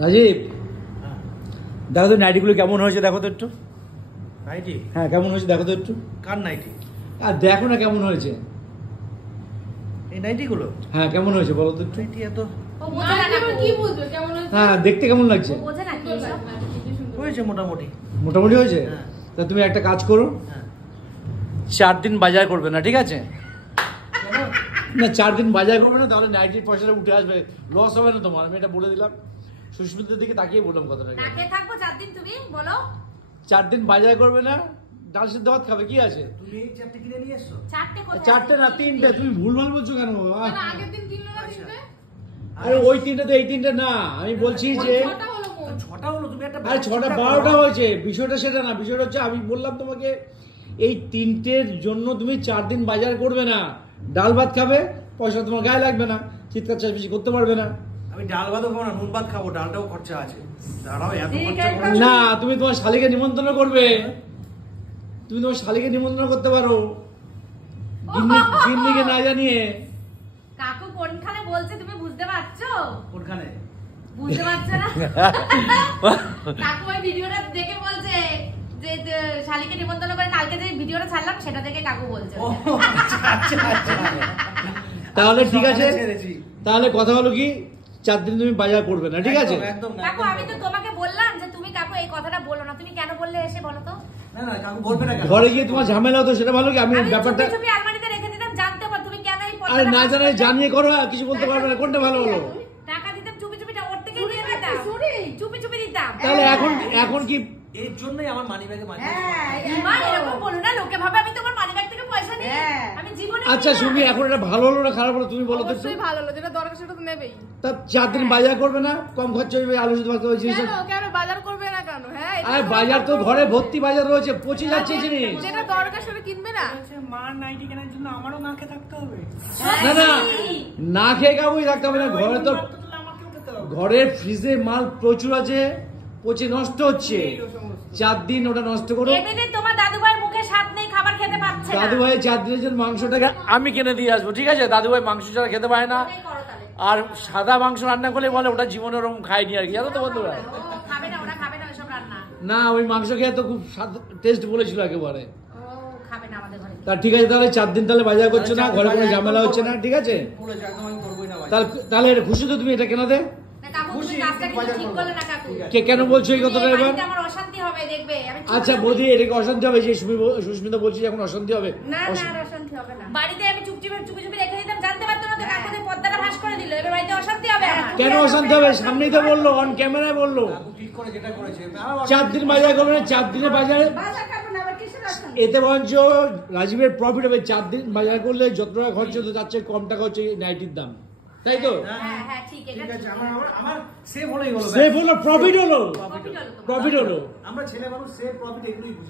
রাজীব দেখো তো নাইটিগুলো কেমন হয়েছে, দেখো তো একটু। নাইটি? হ্যাঁ কেমন হয়েছে দেখো তো একটু। কার নাইটি? আর দেখো না কেমন হয়েছে এই নাইটিগুলো। হ্যাঁ কেমন হয়েছে বলো তো একটু। নাইটি এত হ্যাঁ দেখতে কেমন লাগছে? হয়েছে মোটামুটি। মোটামুটি হয়েছে। হ্যাঁ। তা তুমি একটা কাজ করো, হ্যাঁ। 4 দিন বাজার করবে না, ঠিক আছে? না 4 দিন বাজার করবে না, তাহলে নাইটির পয়সাটা উঠে আসবে, লস হবে না তোমার। আমি এটা বলে দিলাম, সুস্মিতার দিকে তাকিয়ে বললাম কথাটা। থাকবো 4 দিন, তুমি বলো। 4 দিন বাজার করবে না, ডাল সিদ্ধ ভাত খাবে, কি আছে? তুমি এই চারটে কিনে নিয়ে এসছো? 4টে না 3টে, তুমি ভুলভাল বলছো কেন? আগের দিন কিনলো না 3টে? আরে ওই 3টে তো এই 3টে না, আমি বলছি যে 6টা হলো। তুমি একটা আরে 6টা 12টা হয়েছে, বিষয়টা সেটা না। বিষয়টা হচ্ছে আমি বললাম তোমাকে এই 3টের জন্য তুমি 4 দিন বাজার করবে না, ডাল ভাত খাবে, পয়সা তোমার গায়ে লাগবে না, চিৎকার চাষবাসি করতে পারবে না। আমি ডাল ভাতও খাবো না, নুন ভাত খাবো, ডালটাও খরচা আছে। দাঁড়াও, এত খরচা না তুমি তোমার শালিকে নিমন্ত্রণ করবে, তুমি তোমার শালিকে নিমন্ত্রণ করতে পারো গিন্নিকে না জানিয়ে। কাকু কোনখানে বলছে তুমি বুঝতে পারছো? কোনখানে বুঝতে পারছো না? কাকু ওই ভিডিওটা দেখে বলছে যে শালিকে নিমন্ত্রণ করে কালকে যে ভিডিওটা ছাড়লাম সেটা দেখে কাকু বলছে। তাহলে ঠিক আছে, তাহলে কথা হলো কি 4 দিন তুমি বাজার করবে না, ঠিক আছে? কাকু আমি তো তোমাকে বললাম যে তুমি কাকু এই কথাটা বলো না, তুমি কেন বললে এসে বলো তো? না না কাকু বলবে না। ঘরে গিয়ে তোমার ঝামেলা হতো, সেটা ভালো কি? আমি ব্যাপারটা চুপি আলমারিতে রেখে দিতাম, জানতে পার তুমি কেন এই আরে না জানাই জানিয়ে করো, কিছু বলতে পারবে না, কোনটা ভালো হলো? টাকা দিতাম চুপি ওর থেকেই দিয়ে দিতাম, চুপি দিতাম। তাহলে এখন কি এর জন্যই আমার মানি ব্যাগে এরকম বলো না, লোকে ভাবে আমি তোমার মানি ব্যাগ থেকে পয়সা নিই। আমি জীবনে আচ্ছা সুমি, এখন এটা ভালো হলো না খারাপ হলো তুমি বলো তো? অবশ্যই ভালো হলো, যেটা দরকার সেটা তো নেবেই। তা 4 দিন বাজার করবে না, কম খরচা হবে, আলু সিদ্ধ ভাত খাবে। কেন বাজার করবে না কেন? হ্যাঁ আরে বাজার তো ঘরে ভর্তি বাজার রয়েছে, পচে যাচ্ছে জিনিস। যেটা দরকার সেটা কিনবে না। মার নাইটি কেনার জন্য আমারও না খেয়ে থাকতে হবে? না না না খেয়ে কাবুই থাকতে হবে না, ঘরে তো ঘরের ফ্রিজে মাল প্রচুর আছে, পচে নষ্ট হচ্ছে। 4 দিন ওটা নষ্ট করো। এমনি তোমার দাদুভাইয়ের মুখে স্বাদ নেই, খাবার খেতে পাচ্ছে না। দাদুভাই 4 দিনের জন্য মাংসটাকে আমি কিনে দিয়ে আসবো, ঠিক আছে? দাদুভাই মাংস ছাড়া খেতে পারে না, আর সাদা মাংস রান্না করলে বলে ওটা জীবনে ওরকম খায়নি আর কি, জানো তো বন্ধুরা? খাবে না, ওরা খাবে না ওইসব রান্না। না ওই মাংস খেয়ে তো খুব স্বাদ টেস্ট বলেছিল একেবারে। খাবে না আমাদের ঘরে। তা ঠিক আছে, তাহলে 4 দিন তাহলে বাজার করছো না, ঘরে কোনো ঝামেলা হচ্ছে না, ঠিক আছে? তাহলে খুশি তো তুমি এটা কেন দে? কেন বলছো এই কথাটা এবার? আচ্ছা বৌদি, এটাকে অশান্তি হবে যে সুস্মিতা বলছি এখন অশান্তি হবে? বাড়িতে আমি চুপি রেখে দিতাম, জানতে পারতো না তো কাকুদের পর্দাটা ফাঁস করে দিল, এবার বাড়িতে অশান্তি হবে। কেন অশান্তি হবে? সামনেই তো বললো, অন ক্যামেরায় বললো 4 দিন বাজার করবে না। 4 দিনের বাজারে এতে বরঞ্চ রাজীবের প্রফিট হবে। 4 দিন বাজার করলে যত টাকা খরচ হতো তার চেয়ে কম টাকা হচ্ছে নাইটির দাম, তাই তো?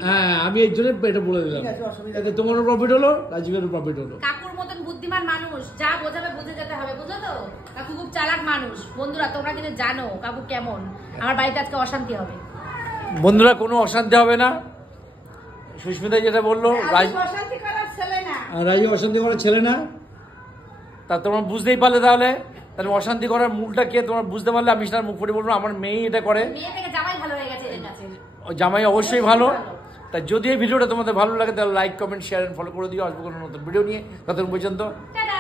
হ্যাঁ আমি এর জন্য এটা বলে দিলাম, এতে তোমারও প্রফিট হলো, রাজীবেরও প্রফিট হলো। কাকুর মতন বুদ্ধিমান মানুষ যা বোঝাবে বুঝে যেতে হবে, বুঝলো তো? কাকু খুব চালাক মানুষ। বন্ধুরা তোমরা কিন্তু জানো কাকু কেমন। আমার বাড়িতে আজকে অশান্তি হবে। বন্ধুরা কোনো অশান্তি হবে না, সুস্মিতা যেটা বললো, রাজীব অশান্তি করার ছেলে না। তা তোমরা বুঝতেই পারলে, তাহলে অশান্তি করার মূলটা কে তোমরা বুঝতে পারলে। আমি সেটা মুখ ফুটে বলবো আমার মেয়ে এটা করে, জামাই অবশ্যই ভালো। তাই যদি এই ভিডিওটা তোমাদের ভালো লাগে তাহলে like comment share and follow করে দিও। আসবো কোনো নতুন ভিডিও নিয়ে, ততক্ষণ পর্যন্ত টাটা।